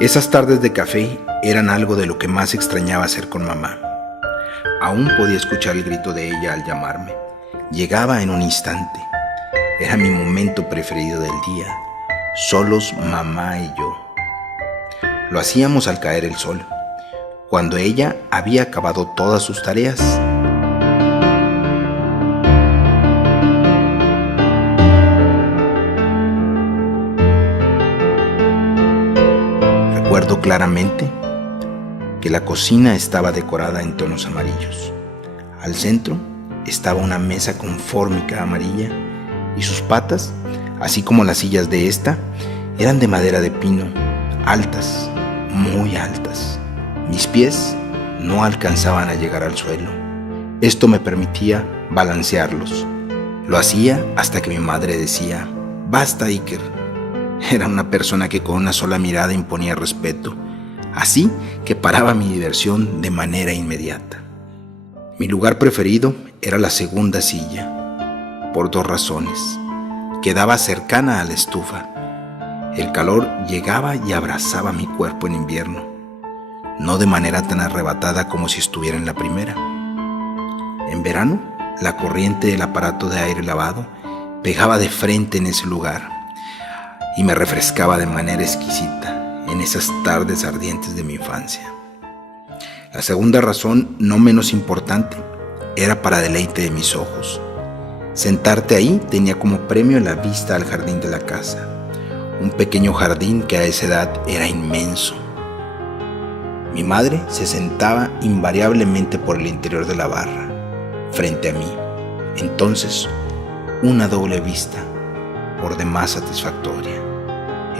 Esas tardes de café eran algo de lo que más extrañaba hacer con mamá. Aún podía escuchar el grito de ella al llamarme. Llegaba en un instante. Era mi momento preferido del día. Solos mamá y yo. Lo hacíamos al caer el sol, cuando ella había acabado todas sus tareas. Recuerdo claramente que la cocina estaba decorada en tonos amarillos. Al centro estaba una mesa con fórmica amarilla y sus patas, así como las sillas de esta, eran de madera de pino, altas, muy altas. Mis pies no alcanzaban a llegar al suelo. Esto me permitía balancearlos. Lo hacía hasta que mi madre decía: «Basta, Iker». Era una persona que con una sola mirada imponía respeto, así que paraba mi diversión de manera inmediata. Mi lugar preferido era la segunda silla, por dos razones. Quedaba cercana a la estufa. El calor llegaba y abrazaba mi cuerpo en invierno, no de manera tan arrebatada como si estuviera en la primera. En verano, la corriente del aparato de aire lavado pegaba de frente en ese lugar y me refrescaba de manera exquisita en esas tardes ardientes de mi infancia. La segunda razón, no menos importante, era para deleite de mis ojos. Sentarte ahí tenía como premio la vista al jardín de la casa, un pequeño jardín que a esa edad era inmenso. Mi madre se sentaba invariablemente por el interior de la barra, frente a mí. Entonces, una doble vista, por demás satisfactoria: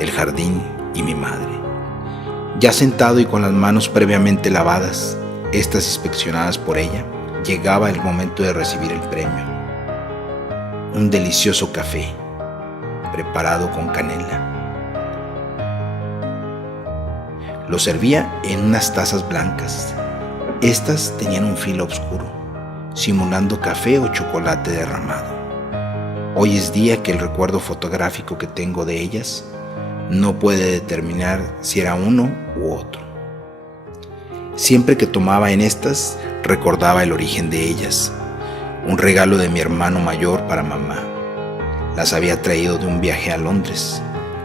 el jardín y mi madre. Ya sentado y con las manos previamente lavadas, estas inspeccionadas por ella, llegaba el momento de recibir el premio. Un delicioso café, preparado con canela. Lo servía en unas tazas blancas. Estas tenían un filo oscuro, simulando café o chocolate derramado. Hoy es día que el recuerdo fotográfico que tengo de ellas no puede determinar si era uno u otro. Siempre que tomaba en estas, recordaba el origen de ellas, un regalo de mi hermano mayor para mamá. Las había traído de un viaje a Londres.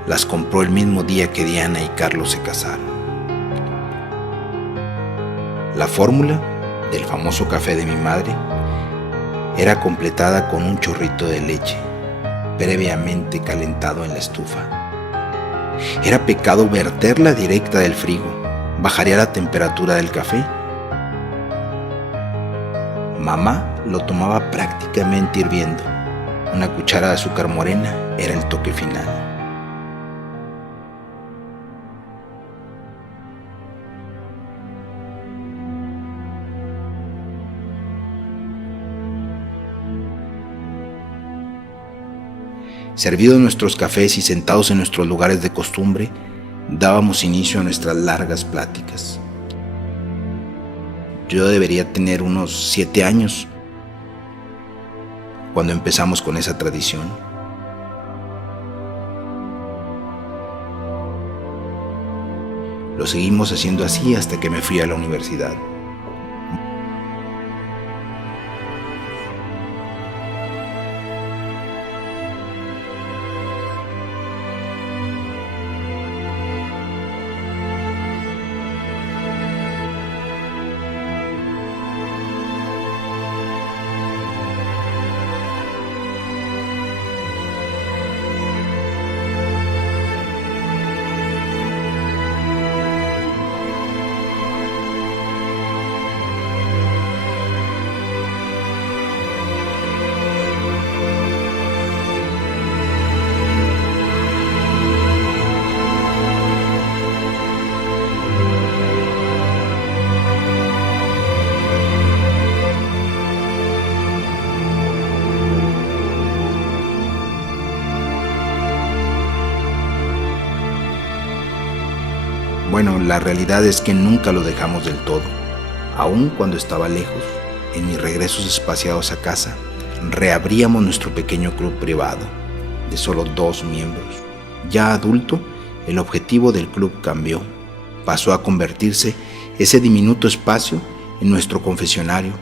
Las compró el mismo día que Diana y Carlos se casaron. La fórmula del famoso café de mi madre era completada con un chorrito de leche, previamente calentado en la estufa. Era pecado verterla directa del frigo. ¿Bajaría la temperatura del café? Mamá lo tomaba prácticamente hirviendo. Una cuchara de azúcar morena era el toque final. Servidos nuestros cafés y sentados en nuestros lugares de costumbre, dábamos inicio a nuestras largas pláticas. Yo debería tener unos 7 años cuando empezamos con esa tradición. Lo seguimos haciendo así hasta que me fui a la universidad. Bueno, la realidad es que nunca lo dejamos del todo. Aun cuando estaba lejos, en mis regresos espaciados a casa, reabríamos nuestro pequeño club privado. de solo 2 miembros. Ya adulto, el objetivo del club cambió. Pasó a convertirse ese diminuto espacio en nuestro confesionario,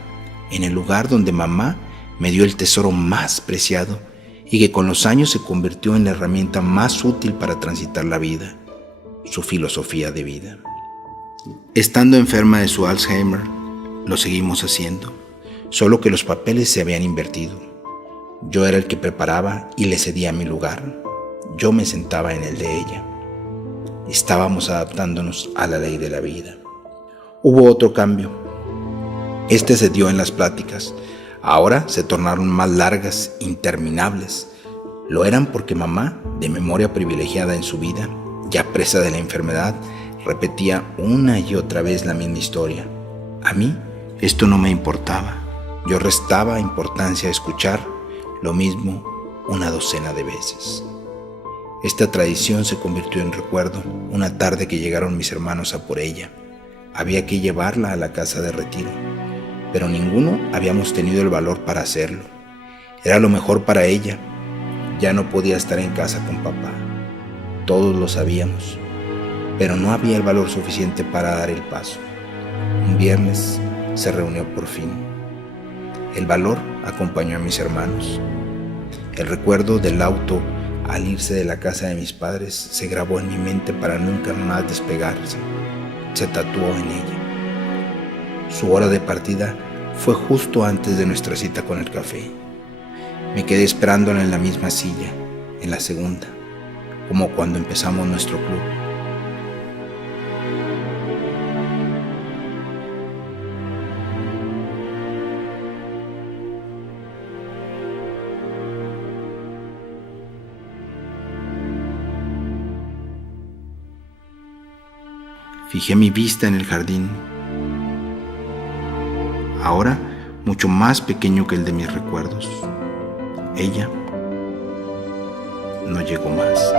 en el lugar donde mamá me dio el tesoro más preciado y que con los años se convirtió en la herramienta más útil para transitar la vida, su filosofía de vida. Estando enferma de su Alzheimer, lo seguimos haciendo, solo que los papeles se habían invertido. Yo era el que preparaba y le cedía mi lugar. Yo me sentaba en el de ella. Estábamos adaptándonos a la ley de la vida. Hubo otro cambio. Este se dio en las pláticas. Ahora se tornaron más largas, interminables. Lo eran porque mamá, de memoria privilegiada en su vida, ya presa de la enfermedad, repetía una y otra vez la misma historia. A mí esto no me importaba. Yo restaba importancia a escuchar lo mismo una docena de veces. Esta tradición se convirtió en recuerdo una tarde que llegaron mis hermanos a por ella. Había que llevarla a la casa de retiro, pero ninguno habíamos tenido el valor para hacerlo. Era lo mejor para ella. Ya no podía estar en casa con papá. Todos lo sabíamos, pero no había el valor suficiente para dar el paso. Un viernes se reunió por fin. El valor acompañó a mis hermanos. El recuerdo del auto al irse de la casa de mis padres se grabó en mi mente para nunca más despegarse. Se tatuó en ella. Su hora de partida fue justo antes de nuestra cita con el café. Me quedé esperándola en la misma silla, en la segunda, como cuando empezamos nuestro club. Fijé mi vista en el jardín, ahora mucho más pequeño que el de mis recuerdos. Ella no llegó más.